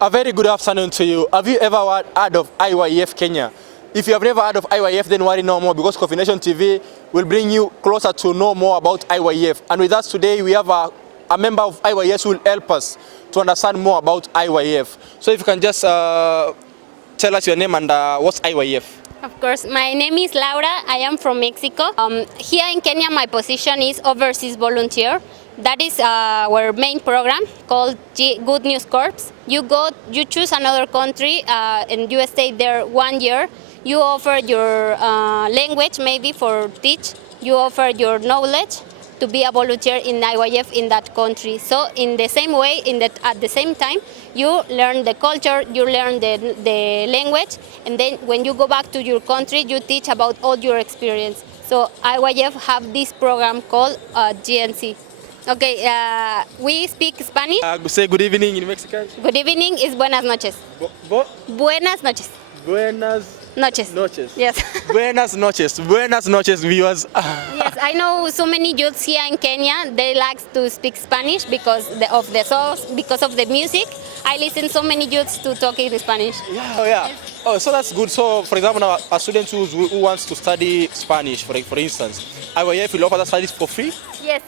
A very good afternoon to you. Have you ever heard of IYF Kenya? If you have never heard of IYF, then worry no more, because Coffee Nation TV will bring you closer to know more about IYF. And with us today, we have a member of IYF who will help us to understand more about IYF. So if you can just tell us your name and what's IYF? Of course, my name is Laura. I am from Mexico. Here in Kenya, my position is overseas volunteer. That is our main program called Good News Corps. You choose another country and you stay there 1 year. You offer your language maybe for teach. You offer your knowledge to be a volunteer in IYF in that country. So in the same way, at the same time, you learn the culture, you learn the language, and then when you go back to your country, you teach about all your experience. So IYF have this program called GNC. Okay, we speak Spanish. Say good evening in Mexican. Good evening is buenas noches. Buenas noches. Buenas noches. Yes. Buenas noches. Buenas noches, viewers. Yes, I know so many youths here in Kenya, they like to speak Spanish because of the songs, because of the music. I listen so many youths to talk in Spanish. Yeah. Yes. Oh, so that's good. So, for example, now a student who wants to study Spanish, for instance, IYF will offer that studies for free? Yes,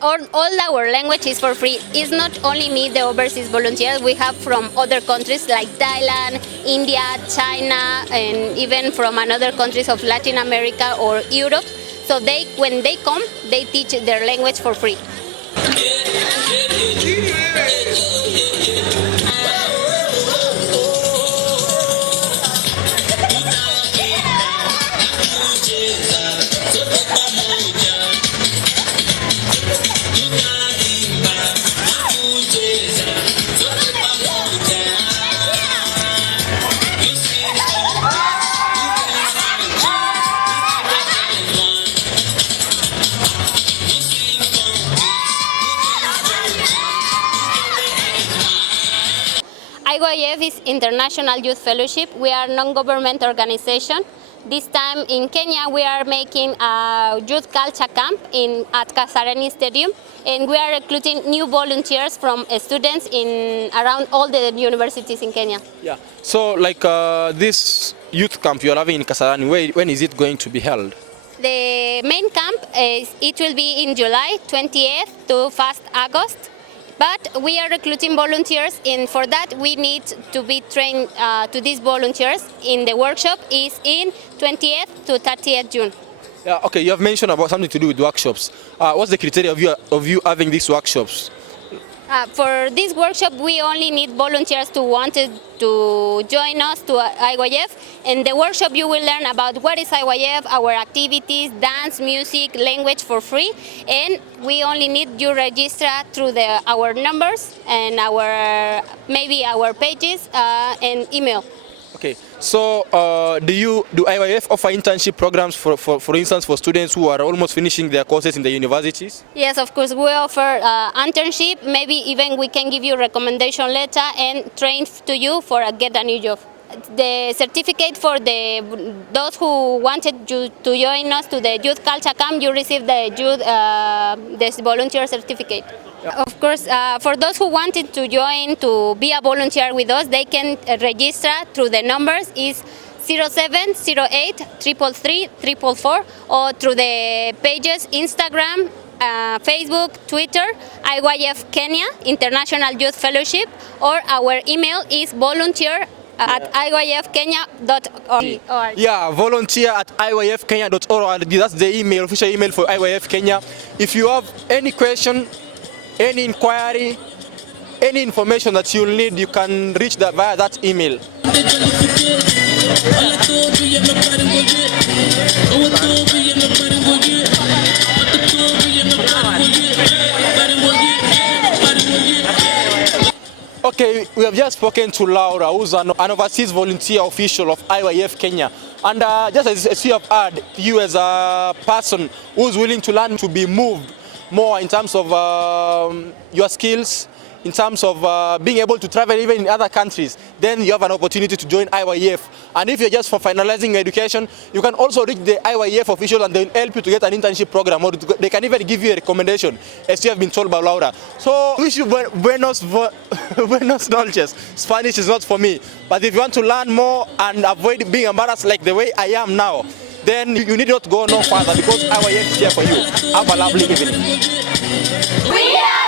all our language is for free. It's not only me, the overseas volunteers. We have from other countries like Thailand, India, China, and even from another countries of Latin America or Europe. So when they come, they teach their language for free. IYF is International Youth Fellowship. We are a non-government organization. This time in Kenya, we are making a youth culture camp at Kasarani Stadium, and we are recruiting new volunteers from students in around all the universities in Kenya. Yeah. So, like this youth camp you're having in Kasarani, when is it going to be held? The main camp it will be in July 28th to 1st August. But we are recruiting volunteers, and for that we need to be trained to these volunteers. In the workshop is in 20th to 30th June. Yeah, okay, you have mentioned about something to do with workshops. What's the criteria of you having these workshops? For this workshop, we only need volunteers who wanted to join us to IYF. In the workshop, you will learn about what is IYF, our activities, dance, music, language for free. And we only need you register through our numbers and maybe our pages and email. Okay, so do IYF offer internship programs, for instance, for students who are almost finishing their courses in the universities? Yes, of course, we offer internship. Maybe even we can give you a recommendation letter and train to you for get a new job. The certificate for those who wanted to join us to the Youth Culture Camp, you receive the volunteer certificate. Of course, for those who wanted to join to be a volunteer with us, they can register through the numbers is 0708 333 444 or through the pages Instagram, Facebook, Twitter, IYF Kenya, International Youth Fellowship, or our email is volunteer@iyfkenya.org. Yeah, volunteer@iyfkenya.org. That's the official email for IYF Kenya. If you have any question, any inquiry, any information that you'll need, you can reach via that email. Okay, we have just spoken to Laura, who's an overseas volunteer official of IYF Kenya. And just as you have heard, you as a person who's willing to learn to be moved more in terms of your skills, in terms of being able to travel even in other countries, then you have an opportunity to join IYF. And if you're just for finalizing your education, you can also reach the IYF officials and they'll help you to get an internship program, or they can even give you a recommendation, as you have been told by Laura. So wish you buenos noches. Spanish is not for me. But if you want to learn more and avoid being embarrassed like the way I am now, then you need not go no further, because IYF is here for you. Have a lovely evening. We are